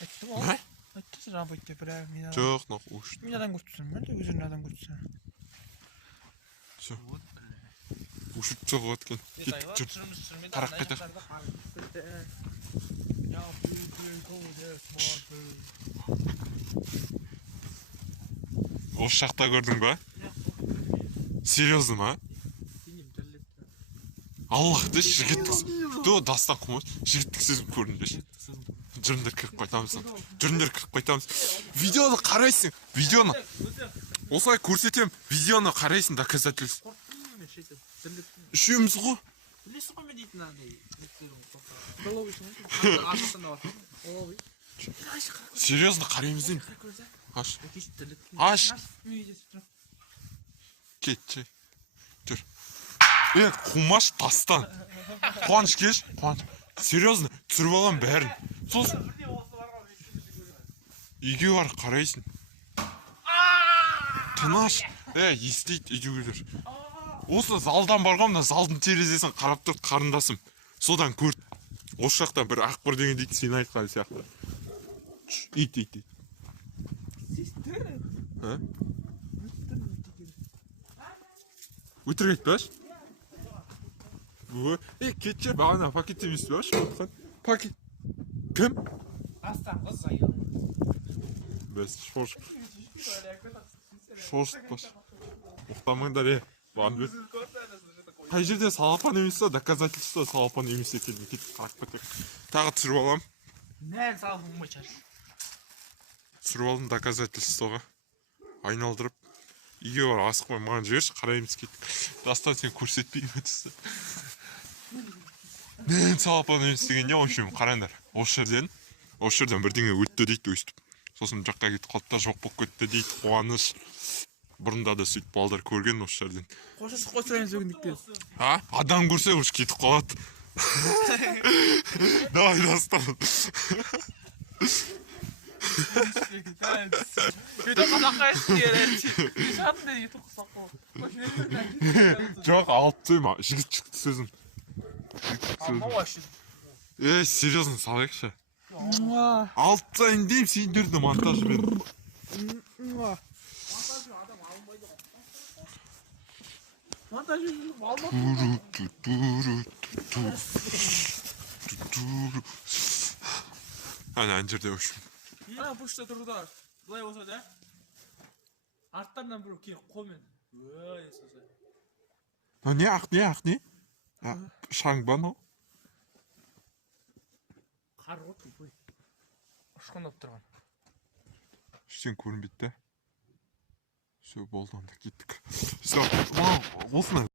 Айтты ғой. Ne? Айтты сен работа деп бірақ мен. Жоқ, уш. Мен адам көрсетсем, мен де өзін адам көрсетсем. Все. Ушып чыгып өткөн. Кетип жүр. Тарап кетер. Осы жақта көрдің ба? Серьезно ма? Аллахты жігіттік. До дастан қумыз. Жігіттік сезім көрінбеші. Жүріңдер кіріп қайтамыз. Жүріңдер кіріп қайтамыз. Видеоны қарайсың. Видеоны. Осылай көрсетем. Видеоны қарайсың доказательств. Үшеуміз ғой. Білесің ғой мен дейтін андай. Серьезно қараймыз деймін. Аш. Аш. Кетші. Жүр. Қумаш тастан. Қуаныш кеш. Қуаныш. Серьезно, түсіріп алам бәрін. Сосын. Үйге бар қарайсың. Тынаш. Естейді үйгелер. Осы залдан барғам да залдың терезесін қарап тұрды қарындасым. Содан көрді. Осы жақта бір ақбыр деген дейді сен айтқан сияқты. Ит. Өтірік айтпаш? Кетші бағана пакет емес па? Пакет. Кім? Астан қыз айыл. Бәс, шошытпаш. Ұқтамаңдар, бағын бет. Қай жерде салапан емес па, доказательство салапан емес екенін кетіп қарап кетек. Тағы түсіріп алам. Нән салапан мұчар. Түсіріп алым доказательствоға. Айналдырып. Үйге бар асықпай маған жіберші, қараймыз кеттік. Дастан сен көрсетпейін өтісі. Нән салапан емес деген не ойшым, қараңдар. Осы жерден бірдеңе өтті дейді өйстіп. Сосын жаққа кетіп қалыпта жоқ болып кетті дейді, қуаныш. Бұрында да сөйтіп балдар көрген осы жерден. Қосырайын сөгіндіктен. Адам көрсе ұш кетіп қалады. Давай Дастан. Жоқ, алып сөйма, жігіт шықты сөзім. Серьезно салайықшы. Алып сайын дейм, сендерді монтажымен. Ана жерде өшім. Бұл үшті тұрда. Бұлай болса да. Арттарынан бір кейін қолмен. Не ақ? Шаң ба но? Қар ғой. Ұшқын оп тұрған. Сен көрінбейді. Все, болды онда кеттік. Все, осыны.